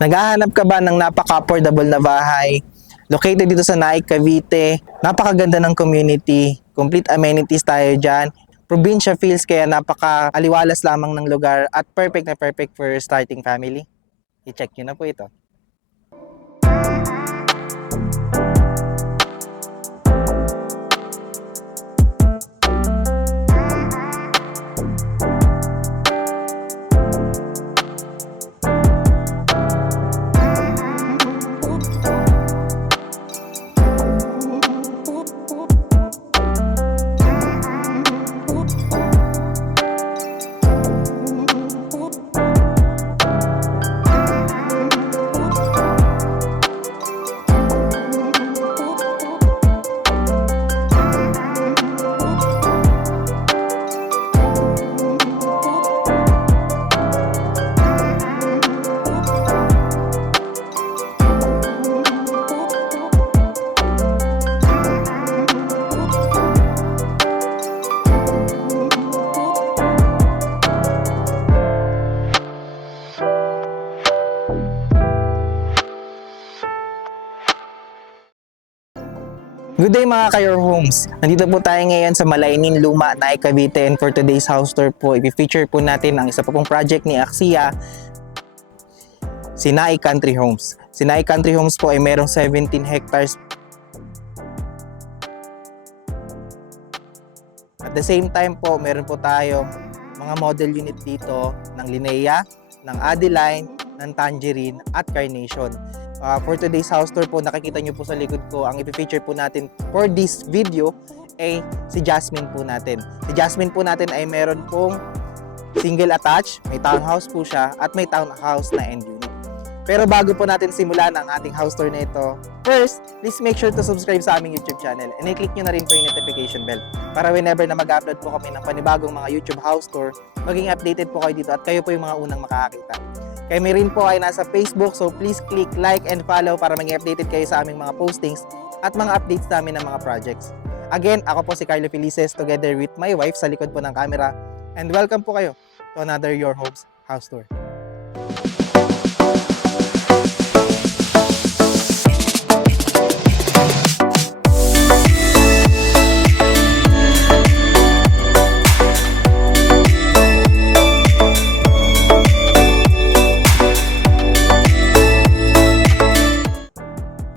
Naghahanap ka ba ng napaka-affordable na bahay? Located dito sa Naik, Cavite. Napakaganda ng community. Complete amenities tayo dyan. Probinsya feels kaya napaka-aliwalas lamang ng lugar at perfect na perfect for starting family. I-check nyo na po ito. Good day mga Kayor Homes! Nandito po tayo ngayon sa Malaynin, Luma, Naik, Cavite, and for today's house tour po, i-feature po natin ang isa pa pong project ni Axia, si Naik Country Homes. Si Naik Country Homes po ay merong 17 hectares. At the same time po, meron po tayo mga model unit dito ng Linea, ng Adeline, ng Tangerine at Carnation. For today's house tour po, nakikita nyo po sa likod ko, ang i-feature po natin for this video ay si Jasmine po natin. Si Jasmine po natin ay meron pong single attached, may townhouse po siya at may townhouse na end unit. Pero bago po natin simulan ang ating house tour na ito, first, please make sure to subscribe sa aming YouTube channel and i-click nyo na rin po yung notification bell para whenever na mag-upload po kami ng panibagong mga YouTube house tour, maging updated po kayo dito at kayo po yung mga unang makakakita. Kami rin po ay nasa Facebook, so please click like and follow para maging updated kayo sa aming mga postings at mga updates namin ng mga projects. Again, ako po si Carlo Felices together with my wife sa likod po ng camera, and welcome po kayo to another Your Homes house tour.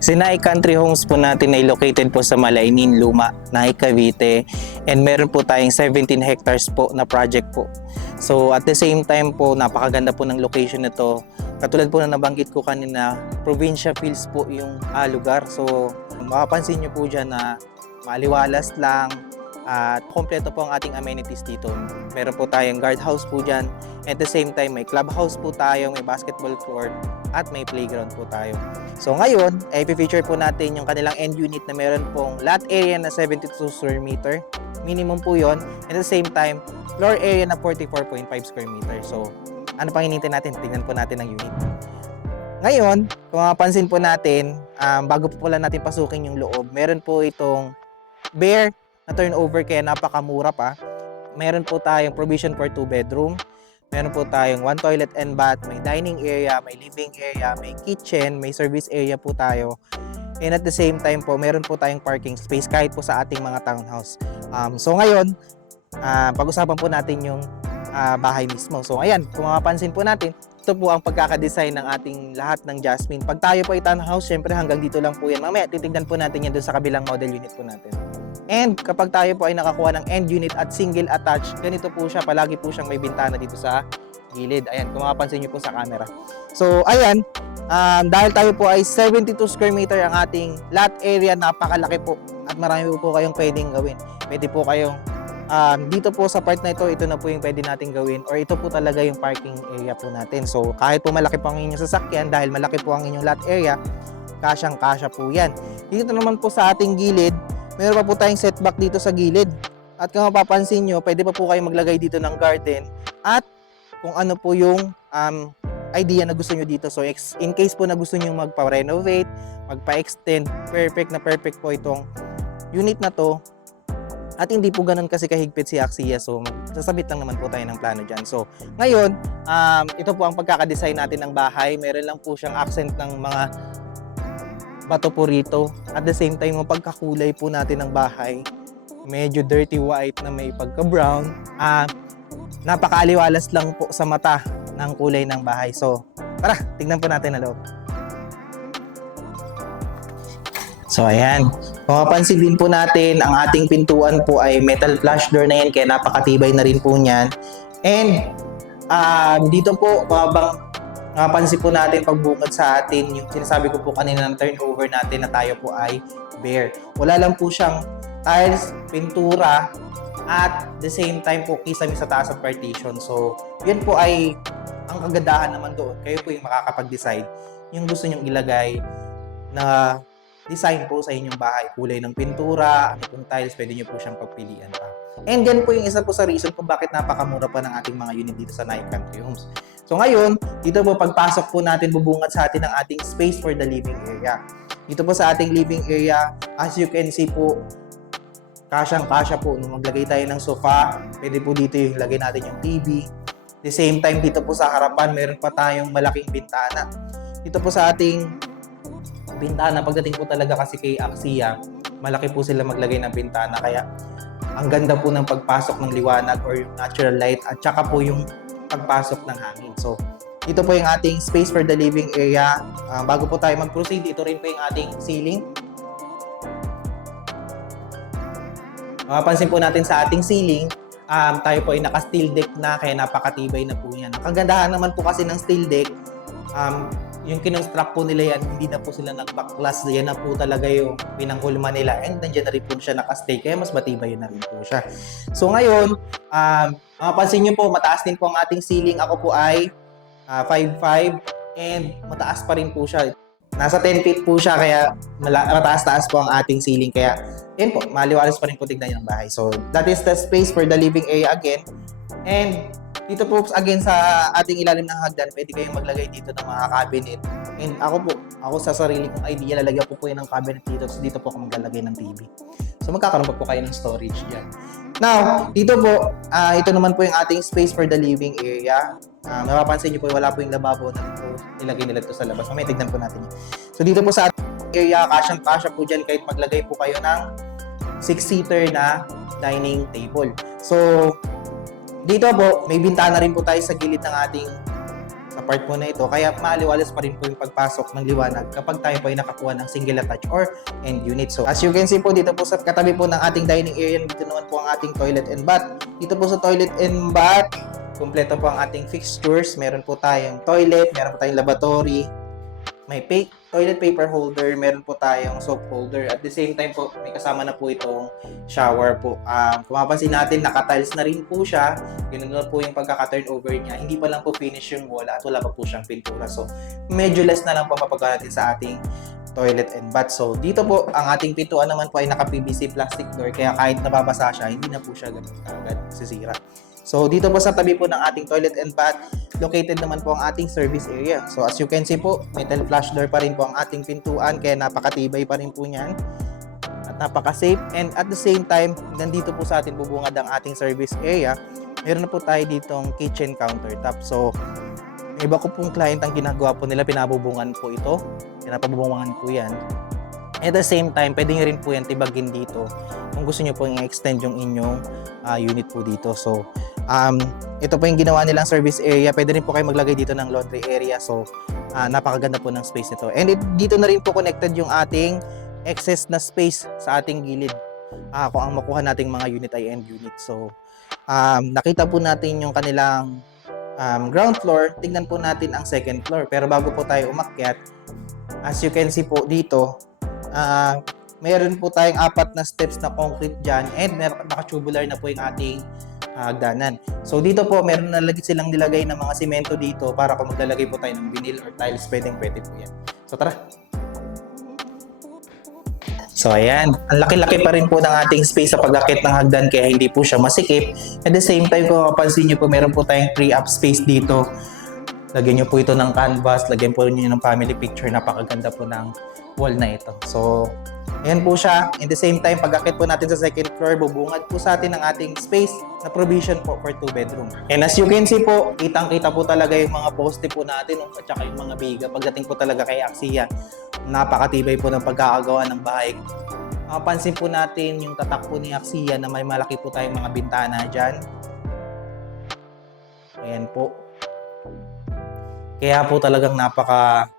Si Naik Country Homes po natin ay located po sa Malaynin, Luma, Naik, Cavite, and meron po tayong 17 hectares po na project po. So at the same time po, napakaganda po ng location nito. Katulad po na nabanggit ko kanina, probinsya feels po yung lugar. So makapansin nyo po dyan na maliwalas lang at kompleto po ang ating amenities dito. Meron po tayong guardhouse po dyan. At the same time, may clubhouse po tayo, may basketball court, at may playground po tayo. So ngayon, i-feature po natin yung kanilang end unit na meron pong lot area na 72 square meter. Minimum po yon. At the same time, floor area na 44.5 square meter. So, ano pang hinihintay natin? Tingnan po natin ang unit. Ngayon, kung mapapansin po natin, bago po pala natin pasukin yung loob, meron po itong bare na turnover kaya napakamura pa. Meron po tayong provision for 2 bedroom. Meron po tayong 1 toilet and bath, may dining area, may living area, may kitchen, may service area po tayo. And at the same time po, meron po tayong parking space kahit po sa ating mga townhouse. So ngayon, pag-usapan po natin yung bahay mismo. So ayan, kung mapapansin po natin, ito po ang pagkakadesign ng ating lahat ng Jasmine. Pag tayo po ay townhouse, syempre hanggang dito lang po yan. Mamaya, titignan po natin yan doon sa kabilang model unit po natin. And kapag tayo po ay nakakuha ng end unit at single attached, ganito po siya, palagi po siyang may bintana dito sa gilid. Ayan, kung makapansin nyo po sa camera. So, ayan, dahil tayo po ay 72 square meter ang ating lot area, napakalaki po. At marami po kayong pwedeng gawin. Pwede po kayong, dito po sa part na ito na po yung pwede natin gawin. Or ito po talaga yung parking area po natin. So, kahit po malaki po ang inyong sasakyan, dahil malaki po ang inyong lot area, kasyang-kasya po yan. Dito naman po sa ating gilid, meron pa po tayong setback dito sa gilid. At kung mapapansin nyo, pwede pa po kayo maglagay dito ng garden. At kung ano po yung idea na gusto nyo dito. So in case po na gusto nyo magpa-renovate, magpa-extend, perfect na perfect po itong unit na to. At hindi po ganun kasi kahigpit si Axia, so sasabit lang naman po tayo ng plano dyan. So ngayon, ito po ang pagkakadesign natin ng bahay. Meron lang po siyang accent ng mga bato po rito. At the same time, yung pagkakulay po natin ng bahay, medyo dirty white na may pagka-brown. Napakaaliwalas lang po sa mata ng kulay ng bahay. So tara, tignan po natin na loob. So ayan, kung mapansin din po natin, ang ating pintuan po ay metal flush door na yan, kaya napakatibay na rin po niyan. And dito po, habang mapansin po natin pagbukod sa atin, yung sinasabi ko po kanina ng turnover natin na tayo po ay bare. Wala lang po siyang tiles, pintura, at the same time po kisame sa taas ng partition. So yun po ay ang kagandahan naman doon. Kayo po yung makakapag-decide yung gusto nyong ilagay na design po sa inyong bahay. Kulay ng pintura, ano pong tiles, pwede nyo po siyang pagpilian pa. And yan po yung isa po sa reason kung bakit napakamura pa ng ating mga unit dito sa Nike Country Homes. So ngayon, dito po pagpasok po natin, bubungad sa atin ang ating space for the living area. Dito po sa ating living area, as you can see po, kasyang-kasya po. Nung maglagay tayo ng sofa, pwede po dito yung lagay natin yung TV. The same time, dito po sa harapan, meron pa tayong malaking bintana. Dito po sa ating bintana, pagdating po talaga kasi kay Axia, malaki po sila maglagay ng bintana, kaya ang ganda po ng pagpasok ng liwanag or yung natural light at saka po yung pagpasok ng hangin. So ito po yung ating space for the living area. Bago po tayo mag-proceed, ito rin po yung ating ceiling. Mapapansin po natin sa ating ceiling, tayo po ay naka-steel deck na, kaya napakatibay na po yan. Ang kagandahan naman po kasi ng steel deck, yung kinonstruct po nila yan, hindi na po sila nag-backglass. Yan na po talaga yung pinanghulma nila. And nandiyan na rin po siya nakastay. Kaya mas matibay na rin po siya. So ngayon, mapapansin nyo po, mataas din po ang ating ceiling. Ako po ay 5'5", and mataas pa rin po siya. Nasa 10 feet po siya, kaya mataas-taas po ang ating ceiling. Kaya yun po, maliwalas pa rin po tignan yung bahay. So that is the space for the living area again. And dito po again sa ating ilalim ng hagdan, pwede kayong maglagay dito ng mga cabinet. And ako sa sarili kong idea, lalagyan po yan ng cabinet dito. So dito po ako maglalagay ng TV. So magkakaroon po kayo ng storage dyan. Now, dito po, ito naman po yung ating space for the living area. Mapapansin nyo po, wala po yung lababo na po nilagay nila ito sa labas. Mamaya tignan po natin yun. So dito po sa ating area, kasyang-kasya po dyan kahit maglagay po kayo ng 6-seater na dining table. So dito po, may bintana rin po tayo sa gilid ng ating sa part po na ito. Kaya maaliwalas pa rin po yung pagpasok ng liwanag kapag tayo po ay nakakuha ng single attach or end unit. So as you can see po, dito po sa katabi po ng ating dining area, dito naman po ang ating toilet and bath. Dito po sa toilet and bath, kumpleto po ang ating fixtures. Meron po tayong toilet, meron po tayong lavatory, may toilet paper holder, meron po tayong soap holder. At the same time po, may kasama na po itong shower po. Kung mapapansin natin, naka-tiles na rin po siya. Ganun na po yung pagkaka-turnover niya. Hindi pa lang po finish yung wall at wala pa po siyang pintura. So, medyo less na lang po mapagawa natin sa ating toilet and bath. So, dito po, ang ating pintuan naman po ay naka-PVC plastic door. Kaya kahit nababasa siya, hindi na po siya agad sisira. So, dito po sa tabi po ng ating toilet and bath, located naman po ang ating service area. So, as you can see po, metal flush door pa rin po ang ating pintuan, kaya napakatibay pa rin po niyan. At napaka-safe. And at the same time, nandito po sa ating bubungad ang ating service area. Meron na po tayo ditong kitchen countertop. So, may iba ko pong client ang ginagawa po nila, pinabubungan po ito. Pinapabubungan po yan. At the same time, pwede nyo rin po yan tibagin dito kung gusto nyo po i-extend yung inyong unit po dito. So, ito po yung ginawa nilang service area. Pwede rin po kayo maglagay dito ng laundry area. So, napakaganda po ng space nito. And dito na rin po connected yung ating excess na space sa ating gilid. Kung ang makuha nating mga unit ay end unit. So, nakita po natin yung kanilang ground floor. Tignan po natin ang second floor. Pero bago po tayo umakyat, as you can see po dito, mayroon po tayong 4 na steps na concrete dyan, and naka-tubular na po yung ating hagdanan. So dito po, meron na silang nilagay ng mga simento dito para kung maglalagay po tayo ng vinyl or tiles, pwede po yan. So tara! So ayan, ang laki-laki pa rin po ng ating space sa pag-akit ng hagdan, kaya hindi po siya masikip. At the same time, kung mapansin nyo po, meron po tayong free-up space dito. Lagyan nyo po ito ng canvas, lagyan po nyo ng family picture, napakaganda po ng wall na ito. So, Ayan po siya. In the same time, pag-akit po natin sa second floor, bubungad po sa atin ang ating space na provision po for 2 bedroom. And as you can see po, kitang-kita po talaga yung mga poste po natin at saka yung mga biga. Pagdating po talaga kay Axia, napakatibay po ng pagkakagawa ng bahay. Pansin po natin yung tatak po ni Axia na may malaki po tayong mga bintana dyan. Ayan po. Kaya po talagang napaka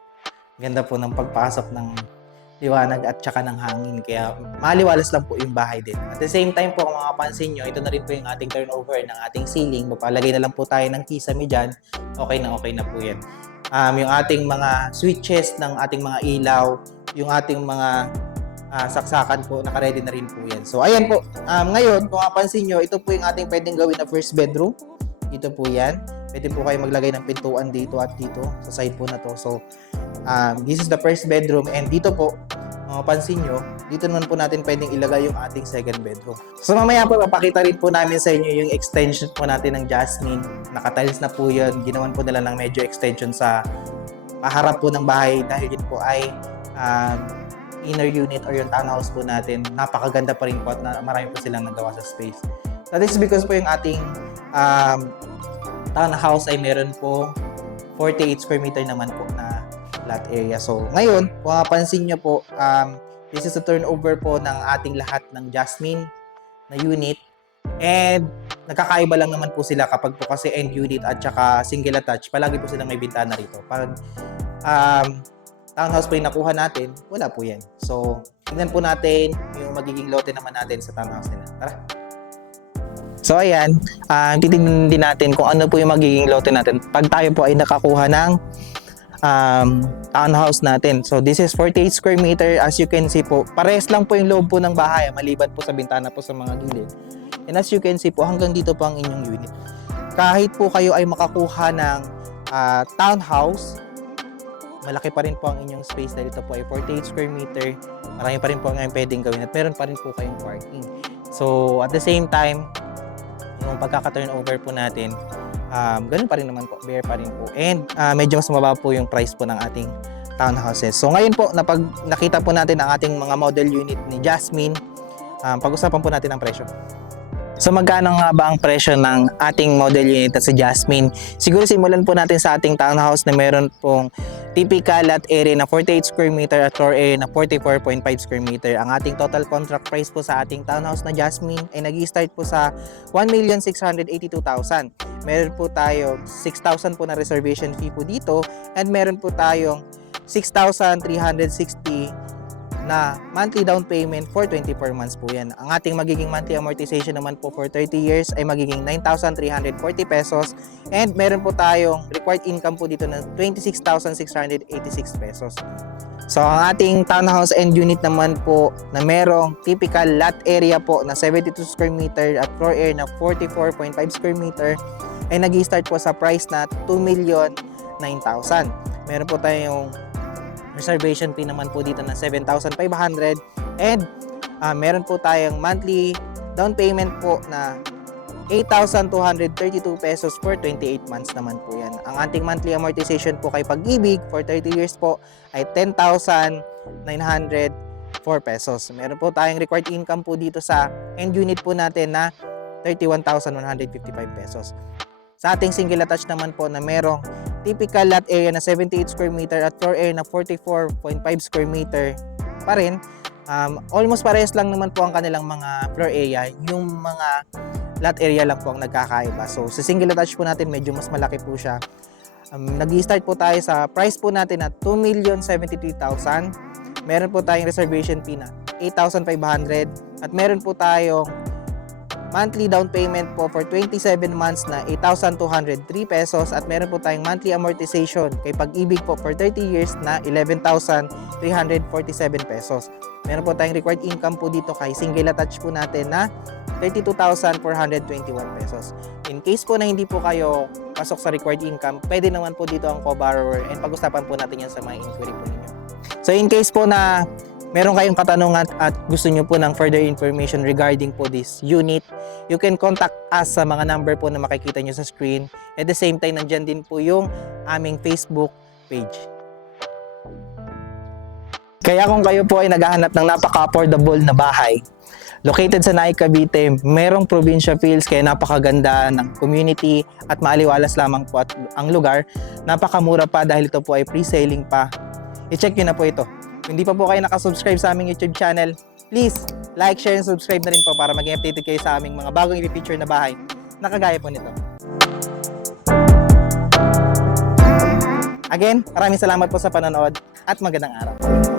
ganda po ng pagpasok ng liwanag at saka ng hangin. Kaya maliwalas lang po yung bahay din. At the same time po, kung makapansin nyo, ito na rin po yung ating turnover ng ating ceiling. Magpalagay na lang po tayo ng kisame dyan. Okay na po yan. Yung ating mga switches ng ating mga ilaw, yung ating mga saksakan po, naka-ready na rin po yan. So, ayan po. Ngayon, kung mapansin nyo, ito po yung ating pwedeng gawin na first bedroom. Dito po yan. Pwede po kayo maglagay ng pintuan dito at dito sa side po na to. So, this is the first bedroom, and dito po, mapansin nyo, dito naman po natin pwedeng ilagay yung ating second bedroom. So, mamaya po, papakita rin po namin sa inyo yung extension po natin ng Jasmine. Nakatiles na po yun. Ginawan po nila ng medyo extension sa harap po ng bahay dahil yun po ay inner unit or yung townhouse po natin. Napakaganda pa rin po at marami po silang nagawa sa space. That is because po yung ating townhouse ay meron po 48 square meter naman po na lot area. So, ngayon, kung mapansin nyo po, this is a turnover po ng ating lahat ng Jasmine na unit. And nagkakaiba lang naman po sila kapag po kasi end unit at saka single attached. Palagi po silang may bintana rito. Pag townhouse po yung nakuha natin, wala po yan. So, tignan po natin yung magiging lote naman natin sa townhouse nila. Tara! So ayan, titignan din natin kung ano po yung magiging lote natin pag tayo po ay nakakuha ng townhouse natin. So this is 48 square meter. As you can see po, pares lang po yung loob po ng bahay, maliban po sa bintana po sa mga gilid. And as you can see po, hanggang dito po ang inyong unit. Kahit po kayo ay makakuha ng townhouse, malaki pa rin po ang inyong space dahil ito po ay 48 square meter. Marami pa rin po ang pwedeng gawin at meron pa rin po kayong parking. So at the same time, yung pagkaka-turnover po natin, ganun pa rin naman po, bare pa rin po. And medyo mas mababa po yung price po ng ating townhouses. So ngayon po, nakita po natin ang ating mga model unit ni Jasmine, pag-usapan po natin ang presyo. So magkano nga ba ang presyo ng ating model unit sa Jasmine? Siguro simulan po natin sa ating townhouse na meron pong typical lot area na 48 square meter at floor area na 44.5 square meter. Ang ating total contract price po sa ating townhouse na Jasmine ay nag-i-start po sa 1,682,000. Meron po tayo 6,000 po na reservation fee po dito, and meron po tayong 6,360 na monthly down payment for 24 months po yan. Ang ating magiging monthly amortization naman po for 30 years ay magiging 9,340 pesos, and meron po tayong required income po dito na 26,686 pesos. So ang ating townhouse and unit naman po na merong typical lot area po na 72 square meter at floor area na 44.5 square meter ay nag-i-start po sa price na 2,009,000. Meron po tayong reservation fee naman po dito na 7,500, and meron po tayong monthly down payment po na 8,232 pesos for 28 months naman po yan. Ang ating monthly amortization po kay Pag-ibig for 30 years po ay 10,904 pesos. Meron po tayong required income po dito sa end unit po natin na 31,155 pesos. Sa ating single attached naman po na merong typical lot area na 78 square meter at floor area na 44.5 square meter pa rin. Almost parehas lang naman po ang kanilang mga floor area. Yung mga lot area lang po ang nagkakaiba. So sa single attached po natin, medyo mas malaki po siya. Nag-i-start po tayo sa price po natin na 2,073,000. Meron po tayong reservation fee na 8,500, at meron po tayong monthly down payment po for 27 months na 8,203 pesos, at meron po tayong monthly amortization kay Pag-ibig po for 30 years na 11,347 pesos. Meron po tayong required income po dito kay single attached po natin na 32,421 pesos. In case po na hindi po kayo pasok sa required income, pwede naman po dito ang co-borrower, and pag-usapan po natin yan sa mga inquiry po ninyo. So in case po na meron kayong katanungan at gusto nyo po ng further information regarding po this unit, you can contact us sa mga number po na makikita nyo sa screen. At the same time, nandyan din po yung aming Facebook page. Kaya kung kayo po ay naghahanap ng napaka-affordable na bahay, located sa Naik, Cavite, merong probinsya feels kaya napakaganda ng community at maaliwalas lamang po at ang lugar. Napakamura pa dahil ito po ay pre-selling pa. I-check nyo na po ito. Kung hindi pa po kayo nakasubscribe sa aming YouTube channel, please like, share, and subscribe na rin po para maging updated kayo sa aming mga bagong i-feature na bahay na kagaya po nito. Again, maraming salamat po sa panonood at magandang araw.